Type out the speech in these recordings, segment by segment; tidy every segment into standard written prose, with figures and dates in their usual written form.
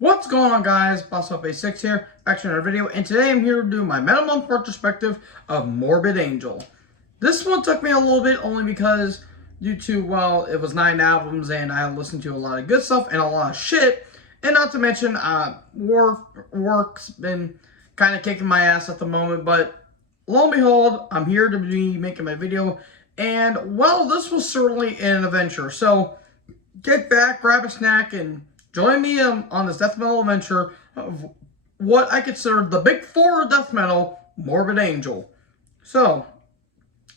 What's going on, guys? BossUp86 here, back to another video, and today I'm here to do my Metal Month retrospective of Morbid Angel. This one took me a little bit, only because due to, well, it was 9 albums, and I listened to a lot of good stuff and a lot of shit, and not to mention, work's been kind of kicking my ass at the moment, but lo and behold, I'm here to be making my video, and, well, this was certainly an adventure, so get back, grab a snack, and join me on this death metal adventure of what I consider the big four of death metal, Morbid Angel. So,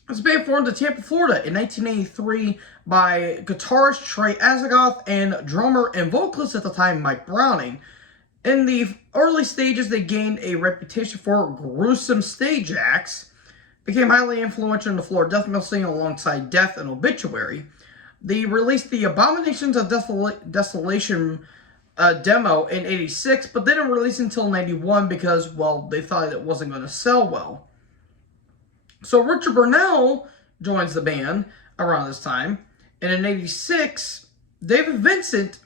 this band formed in Tampa, Florida in 1983 by guitarist Trey Azagoth and drummer and vocalist at the time, Mike Browning. In the early stages, they gained a reputation for gruesome stage acts, became highly influential in the Florida death metal scene alongside Death and Obituary. They released the Abominations of Desolation demo in 86, but they didn't release it until 91 because, well, they thought it wasn't going to sell well. So Richard Burnell joins the band around this time, and in 86, David Vincent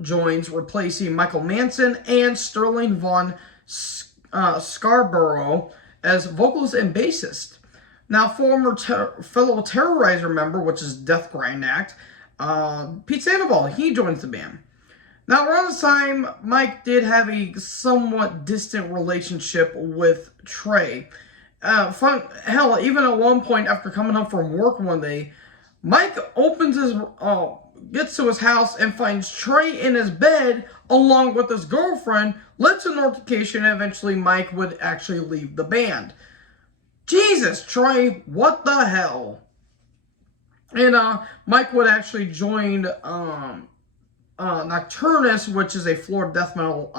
joins, replacing Michael Manson and Sterling Von Scarborough as vocalist and bassist. Now, fellow Terrorizer member, which is Death Grind Act, Pete Sandoval, he joins the band. Now, around this time, Mike did have a somewhat distant relationship with Trey. Hell, even at one point, after coming home from work one day, Mike gets to his house and finds Trey in his bed along with his girlfriend, lets an altercation, and eventually Mike would actually leave the band. Jesus, Trey, what the hell? And Mike would actually join Nocturnus, which is a Florida death metal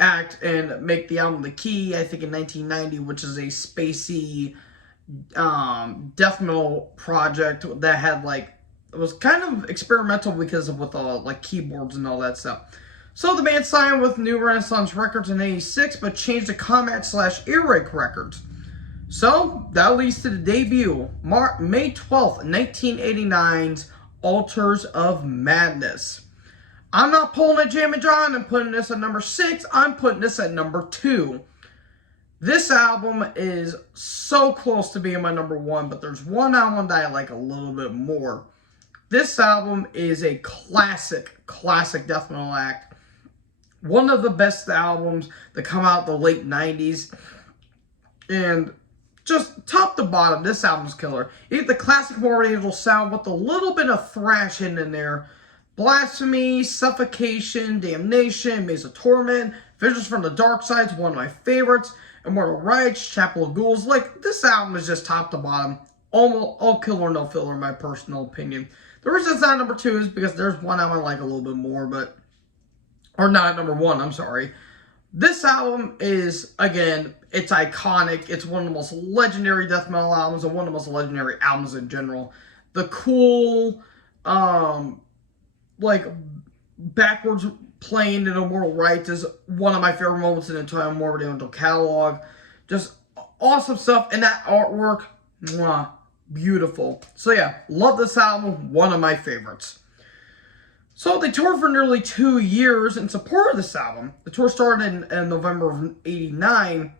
act, and make the album The Key, I think in 1990, which is a spacey death metal project that had, like, it was kind of experimental because of with like keyboards and all that stuff. So the band signed with New Renaissance Records in 86, but changed to Combat/Earache Records. So, that leads to the debut, May 12th, 1989's Altars of Madness. I'm not pulling a Jammin' John and putting this at number 6, I'm putting this at number 2. This album is so close to being my number 1, but there's one album that I like a little bit more. This album is a classic death metal act. One of the best albums that come out in the late 90s. And just top to bottom, this album's killer. You get the classic Morbid Angel sound with a little bit of thrashing in there. Blasphemy, Suffocation, Damnation, Maze of Torment, Visions from the Dark Side's one of my favorites. Immortal Rites, Chapel of Ghouls. Like, this album is just top to bottom. All killer, no filler, in my personal opinion. The reason it's not number 2 is because there's one album I like a little bit more, but... Or not number 1, I'm sorry. This album is, again, it's iconic. It's one of the most legendary death metal albums and one of the most legendary albums in general. The cool, like, backwards playing in Immortal Rites is one of my favorite moments in the entire Morbid Angel catalog. Just awesome stuff. And that artwork, mwah, beautiful. So yeah, love this album. One of my favorites. So they toured for nearly 2 years in support of this album. The tour started in November of '89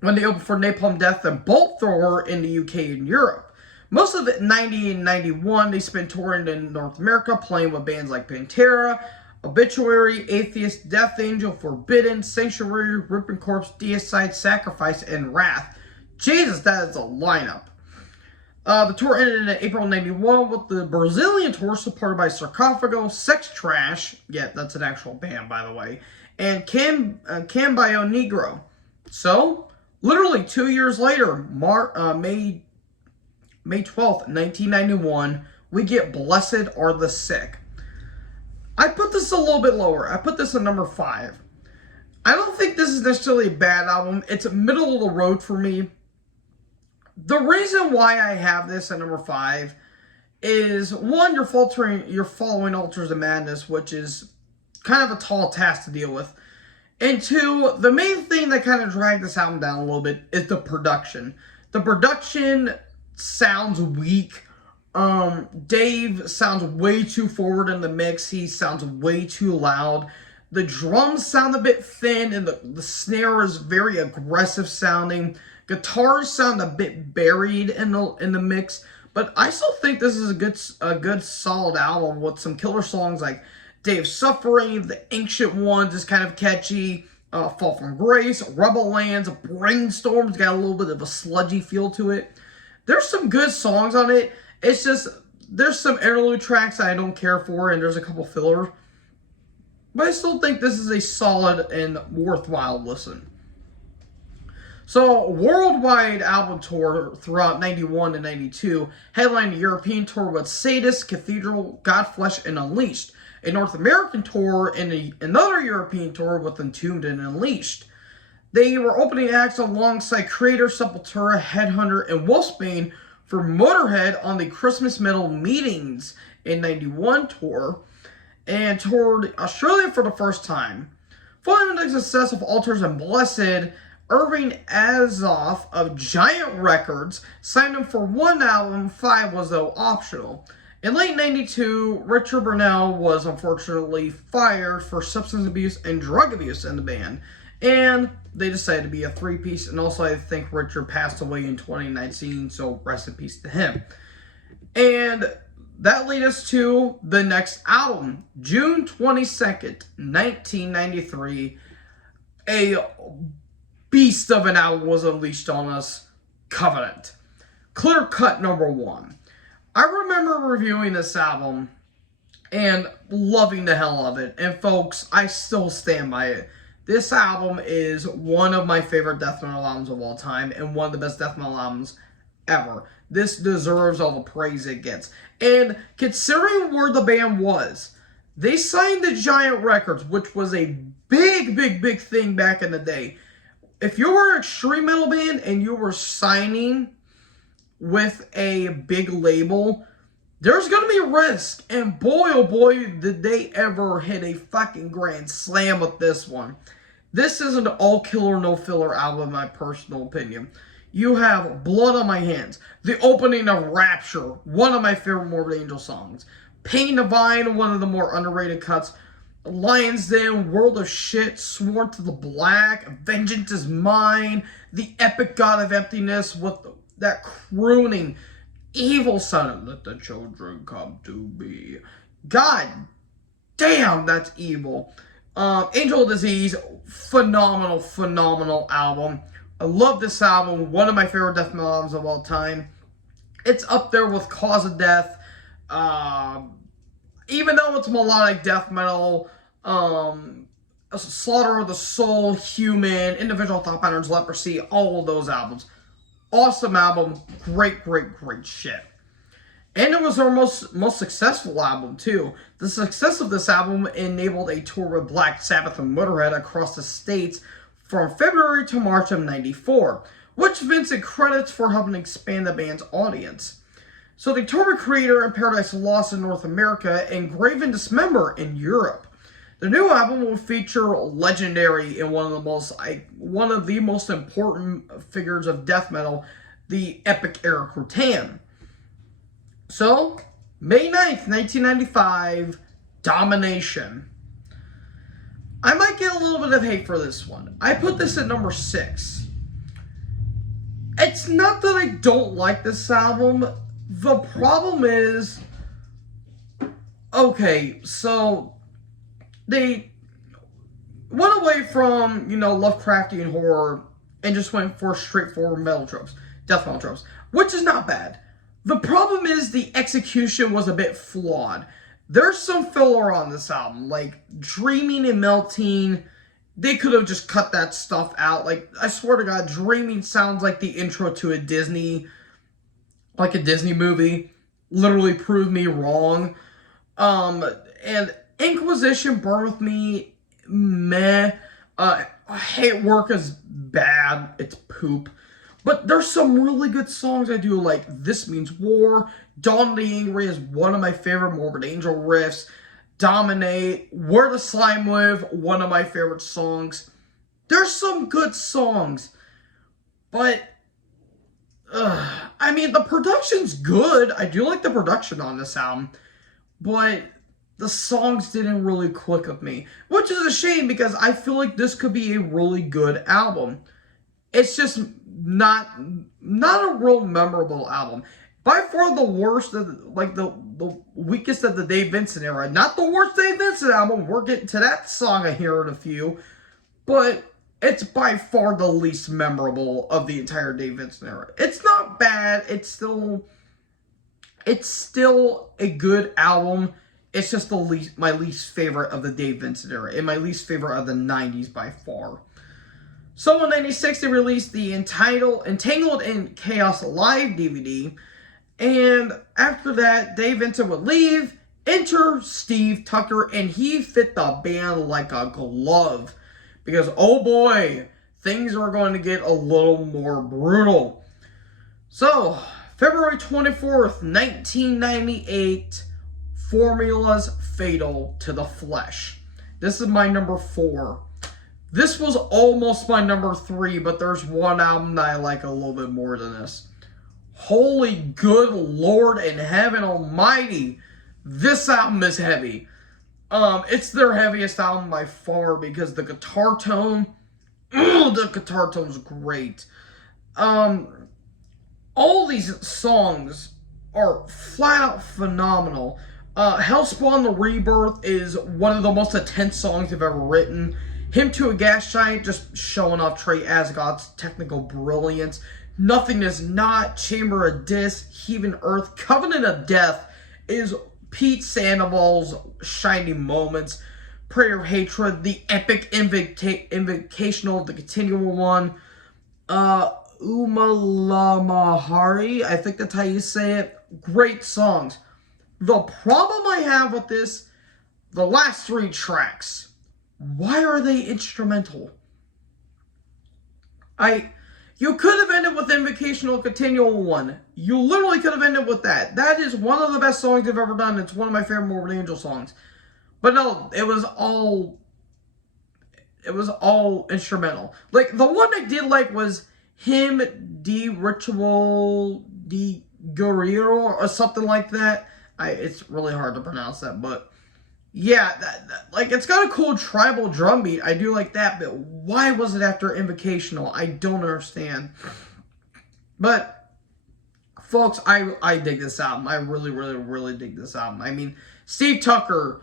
when they opened for Napalm Death and Bolt Thrower in the UK and Europe. Most of it, 90 and 91, they spent touring in North America, playing with bands like Pantera, Obituary, Atheist, Death Angel, Forbidden, Sanctuary, Ripping Corpse, Deicide, Sacrifice, and Wrath. Jesus, that is a lineup. The tour ended in April 91 with the Brazilian tour supported by Sarcophago, Sex Trash, yeah, that's an actual band, by the way, and Cambio Negro. So, literally 2 years later, May 12th, 1991, we get Blessed Are the Sick. I put this a little bit lower. I put this at number 5. I don't think this is necessarily a bad album. It's middle of the road for me. The reason why I have this at number 5 is, one, you're following Altars of Madness, which is kind of a tall task to deal with. And 2, the main thing that kind of dragged this album down a little bit is the production. The production sounds weak. Dave sounds way too forward in the mix. He sounds way too loud. The drums sound a bit thin, and the snare is very aggressive sounding. Guitars sound a bit buried in the mix, but I still think this is a good solid album with some killer songs like Day of Suffering. The Ancient Ones is kind of catchy. Fall from Grace, Rebel Lands, Brainstorm's got a little bit of a sludgy feel to it. There's some good songs on it. It's just, there's some interlude tracks I don't care for, and there's a couple fillers. But I still think this is a solid and worthwhile listen. So, worldwide album tour throughout 91 and 92, headlined a European tour with Sadist, Cathedral, Godflesh, and Unleashed. A North American tour and another European tour with Entombed and Unleashed. They were opening acts alongside Creator, Sepultura, Headhunter, and Wolfsbane for Motorhead on the Christmas Metal Meetings in 91 tour, and toured Australia for the first time. Following the success of Altars and Blessed, Irving Azoff of Giant Records signed him for one album. 5 was, though, optional. In late 92, Richard Burnell was unfortunately fired for substance abuse and drug abuse in the band, and they decided to be a 3-piece, and also I think Richard passed away in 2019, so rest in peace to him. And that led us to the next album, June 22nd, 1993. A beast of an album was unleashed on us, Covenant. Clear cut number 1. I remember reviewing this album and loving the hell of it. And folks, I still stand by it. This album is one of my favorite death metal albums of all time and one of the best death metal albums ever. This deserves all the praise it gets. And considering where the band was, they signed to Giant Records, which was a big thing back in the day. If you were an extreme metal band and you were signing with a big label, there's going to be risk. And boy, oh boy, did they ever hit a fucking grand slam with this one. This is an all-killer, no-filler album, in my personal opinion. You have Blood on My Hands, the opening of Rapture, one of my favorite Morbid Angel songs. Pain Divine, one of the more underrated cuts. Lion's Den, World of Shit, Sworn to the Black, Vengeance is Mine, the epic God of Emptiness with that crooning, evil sound. Let the children come to me. God damn, that's evil. Angel of Disease, phenomenal album. I love this album. One of my favorite death metal albums of all time. It's up there with Cause of Death. Even though it's melodic death metal, Slaughter of the Soul, Human, Individual Thought Patterns, Leprosy, all of those albums. Awesome album, great shit. And it was their most successful album, too. The success of this album enabled a tour with Black Sabbath and Motorhead across the states from February to March of 94, which Vincent credits for helping expand the band's audience. So they toured with Creator and Paradise Lost in North America and Grave and Dismember in Europe. The new album will feature Legendary and one of the most important figures of death metal, the epic Eric Rutan. So, May 9th, 1995, Domination. I might get a little bit of hate for this one. I put this at number 6. It's not that I don't like this album. The problem is, okay, so they went away from, Lovecraftian horror and just went for straightforward metal tropes, death metal tropes, which is not bad. The problem is the execution was a bit flawed. There's some filler on this album, like Dreaming and Melting. They could have just cut that stuff out. Like, I swear to God, Dreaming sounds like the intro to a Disney movie. Literally proved me wrong. And Inquisition, Burn With Me, meh. Hate Work is bad. It's poop. But there's some really good songs I do, like This Means War. Dawn of the Angry is one of my favorite Morbid Angel riffs. Dominate, Where the Slime Live, one of my favorite songs. There's some good songs. But, the production's good. I do like the production on this album. But the songs didn't really click with me, which is a shame because I feel like this could be a really good album. It's just not a real memorable album. By far the worst of the weakest of the Dave Vincent era. Not the worst Dave Vincent album. We're getting to that song here in a few, but it's by far the least memorable of the entire Dave Vincent era. It's not bad. It's still a good album. It's just my least favorite of the Dave Vincent era, and my least favorite of the 90s by far. So in 96, they released the Entangled in Chaos live DVD, and after that, Dave Vincent would leave, enter Steve Tucker, and he fit the band like a glove. Because, oh boy, things are going to get a little more brutal. So, February 24th, 1998, Formula's Fatal to the Flesh. This is my number 4. This was almost my number 3, but there's one album that I like a little bit more than this. Holy good Lord in heaven almighty, this album is heavy. It's their heaviest album by far because the guitar tone, the guitar tone is great. All these songs are flat out phenomenal. Hellspawn the Rebirth is one of the most intense songs I've ever written. Hymn to a Gas Giant, just showing off Trey Asgott's technical brilliance. Nothing Is Not, Chamber of Dis, Heaving Earth, Covenant of Death is Pete Sandoval's shining moments. Prayer of Hatred, the epic Invocational, the continual one. Umalamahari, I think that's how you say it. Great songs. The problem I have with this, the last 3 tracks. Why are they instrumental? You could have ended with Invocational Continual 1. You literally could have ended with that. That is one of the best songs I've ever done. It's one of my favorite Morbid Angel songs. But no, it was all instrumental. Like, the one I did like was Hymn de Ritual de Guerrero or something like that. It's really hard to pronounce that, but yeah, like, it's got a cool tribal drum beat. I do like that, but why was it after Invocational? I don't understand. But, folks, I dig this album. I really, really, really dig this album. I mean, Steve Tucker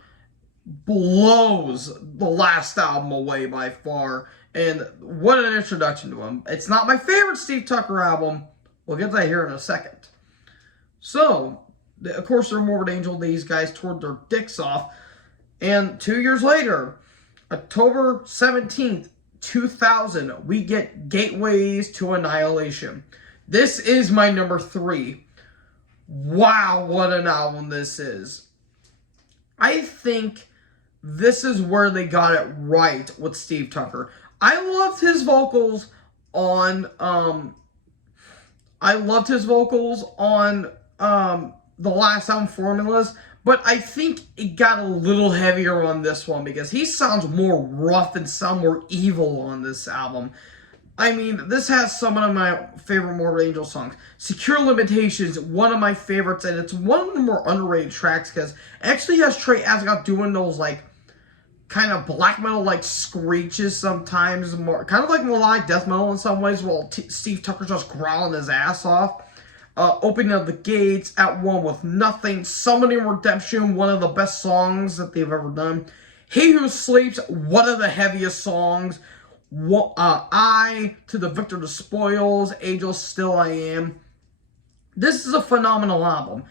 blows the last album away by far. And what an introduction to him. It's not my favorite Steve Tucker album. We'll get to that here in a second. So, of course, they're Morbid Angel. These guys toured their dicks off. And 2 years later, October 17th, 2000, we get Gateways to Annihilation. This is my number 3. Wow, what an album this is. I think this is where they got it right with Steve Tucker. I loved his vocals on the last album, Formulas, but I think it got a little heavier on this one because he sounds more rough and sound more evil on this album. I mean, this has some of my favorite Morbid Angel songs. Secure Limitations, one of my favorites, and it's one of the more underrated tracks because it actually has Trey Asgott doing those, like, kind of black metal, like, screeches sometimes, more kind of like melodic death metal in some ways, while Steve Tucker's just growling his ass off. Opening of the Gates, At One with Nothing, Summoning Redemption, one of the best songs that they've ever done. He Who Sleeps, one of the heaviest songs. I, To the Victor the Spoils, Angel Still I Am. This is a phenomenal album.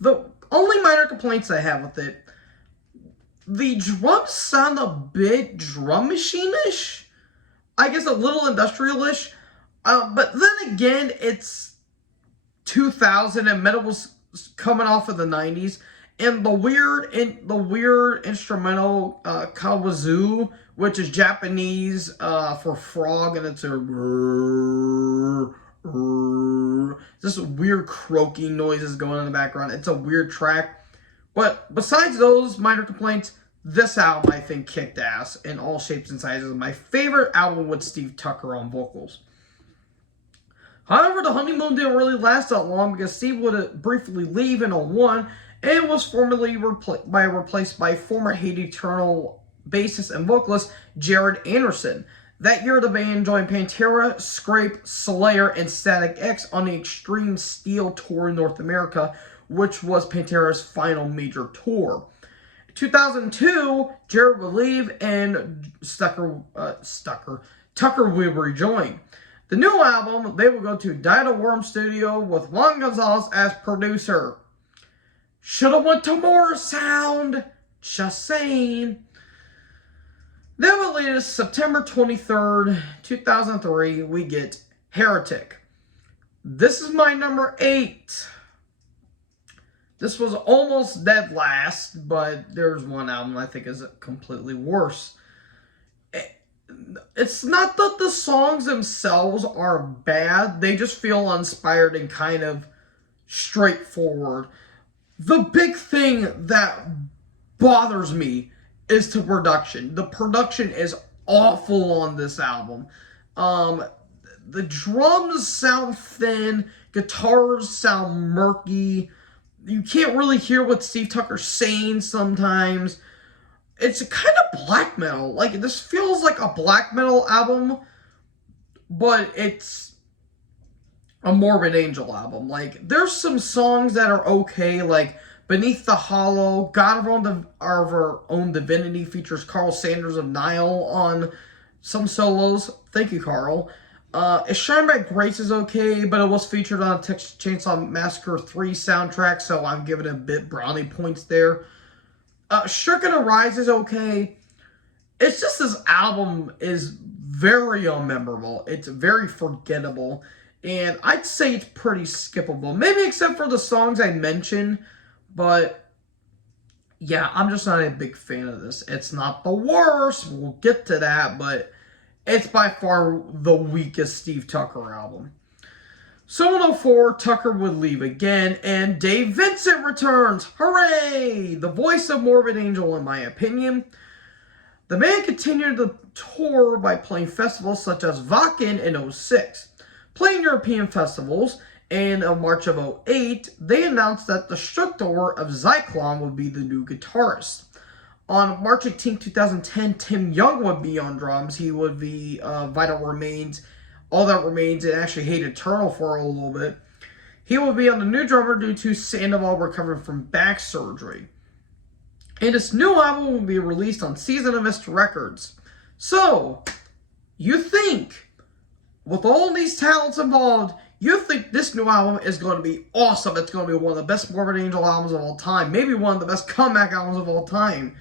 The only minor complaints I have with it, the drums sound a bit drum machine-ish. I guess a little industrial-ish. But then again, it's 2000 and metal was coming off of the 90s, and the weird instrumental kawazoo, which is Japanese for frog, and it's this weird croaking noises going on in the background. It's a weird track, but besides those minor complaints, this album I think kicked ass in all shapes and sizes. My favorite album with Steve Tucker on vocals. However, the honeymoon didn't really last that long because Steve would briefly leave in 01, and was formerly replaced by former Hate Eternal bassist and vocalist Jared Anderson. That year, the band joined Pantera, Scrape, Slayer, and Static X on the Extreme Steel Tour in North America, which was Pantera's final major tour. 2002, Jared would leave and Tucker would rejoin. The new album, they would go to Dino Worm Studio with Juan Gonzalez as producer. Should've went to more sound. Just saying. Then the latest, September 23rd, 2003, we get Heretic. This is my number 8. This was almost dead last, but there's one album I think is completely worse. It's not that the songs themselves are bad. They just feel uninspired and kind of straightforward. The big thing that bothers me is the production. The production is awful on this album. The drums sound thin. Guitars sound murky. You can't really hear what Steve Tucker's saying sometimes. It's kind of black metal. Like, this feels like a black metal album, but it's a Morbid Angel album. Like, there's some songs that are okay, like Beneath the Hollow, God of Our Own Divinity features Carl Sanders of Nile on some solos. Thank you, Carl. Is Shine by Grace is okay, but it was featured on a Texas Chainsaw Massacre 3 soundtrack, so I'm giving it a bit brownie points there. Stricken Arise is okay. It's just this album is very unmemorable. It's very forgettable. And I'd say it's pretty skippable. Maybe except for the songs I mentioned. But, yeah, I'm just not a big fan of this. It's not the worst. We'll get to that. But it's by far the weakest Steve Tucker album. So in 2004, Tucker would leave again, and Dave Vincent returns. Hooray! The voice of Morbid Angel, in my opinion. The band continued the tour by playing festivals such as Wacken in 2006. Playing European festivals, and in March of 2008, they announced that the Destructor of Zyklon would be the new guitarist. On March 18, 2010, Tim Young would be on drums. He would be Vital Remains, All That Remains, and actually Hate Eternal for a little bit. He will be on the new drummer due to Sandoval recovering from back surgery. And this new album will be released on Season of Mist Records. So, you think, with all these talents involved, you think this new album is going to be awesome. It's going to be one of the best Morbid Angel albums of all time. Maybe one of the best comeback albums of all time.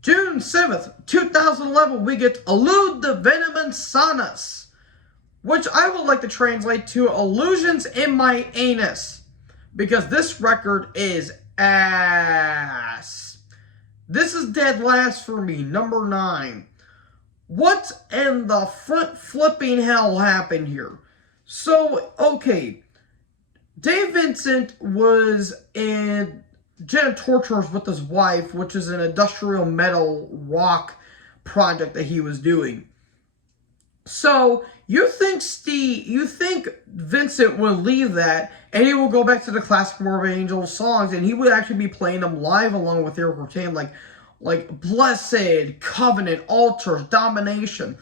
June 7th, 2011, we get Elude the Venom Insanus, which I would like to translate to Illusions in My Anus, because this record is ass. This is dead last for me, number 9. What in the front flipping hell happened here? So, okay, Dave Vincent was in Gen Torturers with his wife, which is an industrial metal rock project that he was doing. So, you think Vincent will leave that, and he will go back to the classic Morbid Angel songs, and he would actually be playing them live along with Eric Rotan, like Blessed, Covenant, Altars, Domination.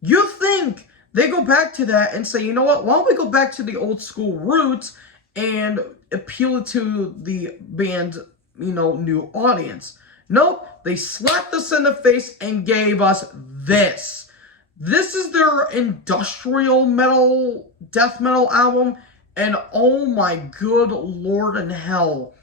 You think they go back to that and say, you know what, why don't we go back to the old school roots and appeal to the band's, new audience? Nope, they slapped us in the face and gave us this. This is their industrial metal, death metal album, and oh my good lord in hell,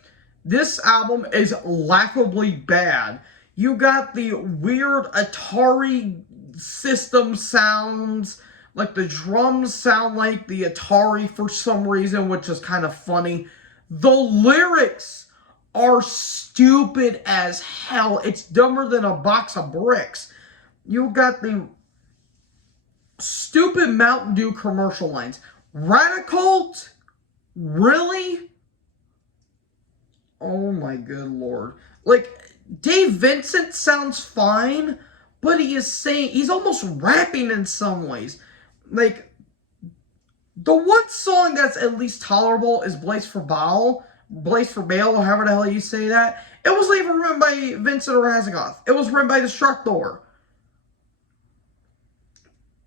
this album is laughably bad. You got the weird Atari system sounds, like the drums sound like the Atari for some reason, which is kind of funny. The lyrics are stupid as hell. It's dumber than a box of bricks. You got the stupid Mountain Dew commercial lines. Radicult? Really? Oh my good lord. Like, Dave Vincent sounds fine, but he's almost rapping in some ways. Like, the one song that's at least tolerable is Blaze for Baal, Blaze for Bale, or however the hell you say that. It wasn't even written by Vincent or Hazagoth. It was written by Destruct.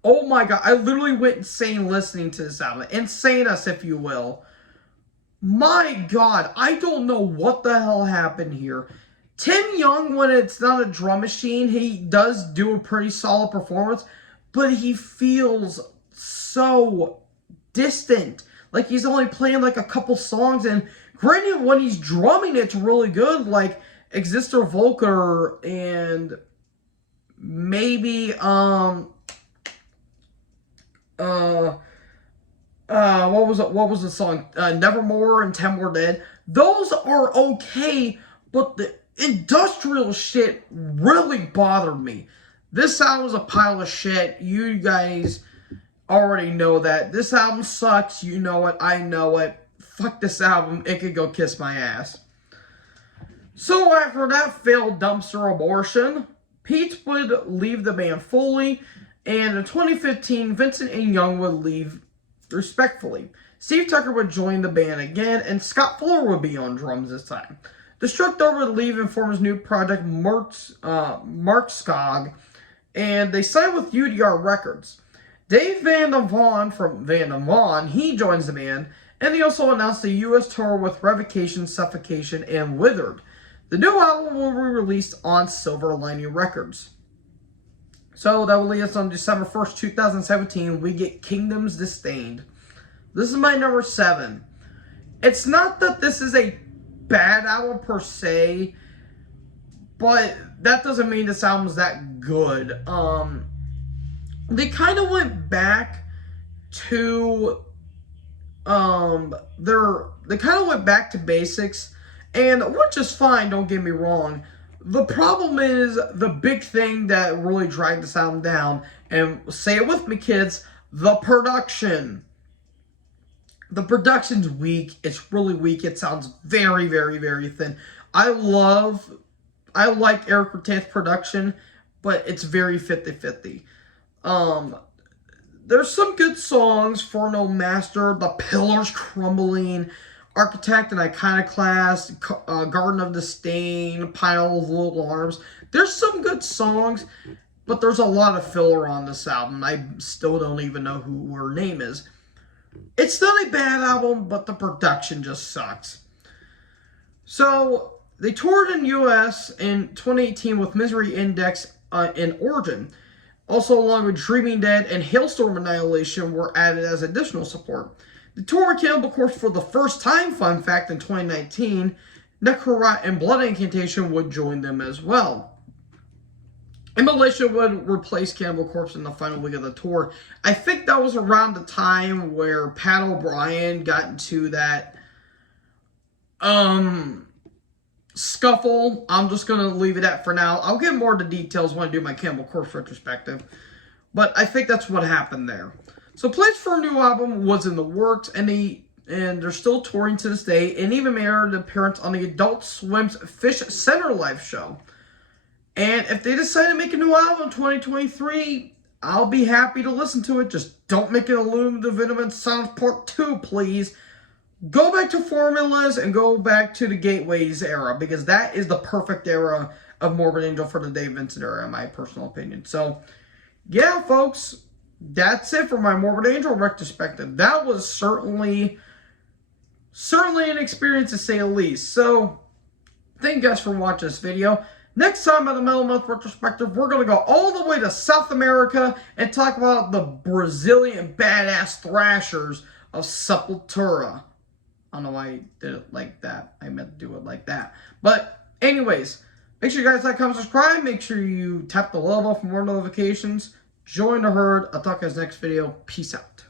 Oh my god, I literally went insane listening to this album. Insane-us, if you will. My god, I don't know what the hell happened here. Tim Young, when it's not a drum machine, he does do a pretty solid performance, but he feels so distant. Like he's only playing like a couple songs, and granted, when he's drumming, it's really good, like Exister Volker and maybe, what was the song? Nevermore and 10 More Dead. Those are okay, but the industrial shit really bothered me. This album is a pile of shit. You guys already know that. This album sucks. You know it. I know it. Fuck this album. It could go kiss my ass. So after that failed dumpster abortion, Pete would leave the band fully, and in 2015, Vincent and Young would leave respectfully. Steve Tucker would join the band again, and Scott Fuller would be on drums this time. Destruct would leave and form his new project, Mark Skog, and they signed with UDR Records. Dave Van Der Vaan from Van Der Vaan, he joins the band, and they also announced a U.S. tour with Revocation, Suffocation, and Withered. The new album will be released on Silver Lining Records. So that will lead us on December 1st, 2017. We get Kingdoms Disdained. This is my number 7. It's not that this is a bad album per se, but that doesn't mean this album's that good. They kind of went back to basics, and which is fine, don't get me wrong. The problem is the big thing that really dragged this album down, and say it with me, kids, the production. The production's weak. It's really weak. It sounds very, very, very thin. I like Eric Rattan's production, but it's very 50-50. There's some good songs. Forno Master, The Pillars Crumbling, Architect and Iconoclast, Garden of Disdain, Pile of Little Arms. There's some good songs, but there's a lot of filler on this album. I still don't even know who her name is. It's not a bad album, but the production just sucks. So, they toured in U.S. in 2018 with Misery Index in Origin. Also, along with Dreaming Dead and Hailstorm Annihilation were added as additional support. The tour with Cannibal Corpse for the first time, fun fact, in 2019, Necrorot and Blood Incantation would join them as well. Immolation would replace Cannibal Corpse in the final week of the tour. I think that was around the time where Pat O'Brien got into that scuffle. I'm just going to leave it at for now. I'll get more into details when I do my Cannibal Corpse retrospective. But I think that's what happened there. So plans for a new album was in the works, and they're still touring to this day, and even made an appearance on the Adult Swim's Fish Center live show. And if they decide to make a new album in 2023, I'll be happy to listen to it. Just don't make it Illumine the Venom Sounds Part 2, please. Go back to formulas and go back to the Gateways era, because that is the perfect era of Morbid Angel for the Dave Vincent era, in my personal opinion. So, yeah, folks, that's it for my Morbid Angel retrospective. That was certainly an experience, to say the least. So, thank you guys for watching this video. Next time on the Metal Month retrospective, we're going to go all the way to South America and talk about the Brazilian badass thrashers of Sepultura. I don't know why I did it like that. I meant to do it like that. But anyways, make sure you guys like, comment, subscribe. Make sure you tap the bell for more notifications. Join the herd. I'll talk to you guys next video. Peace out.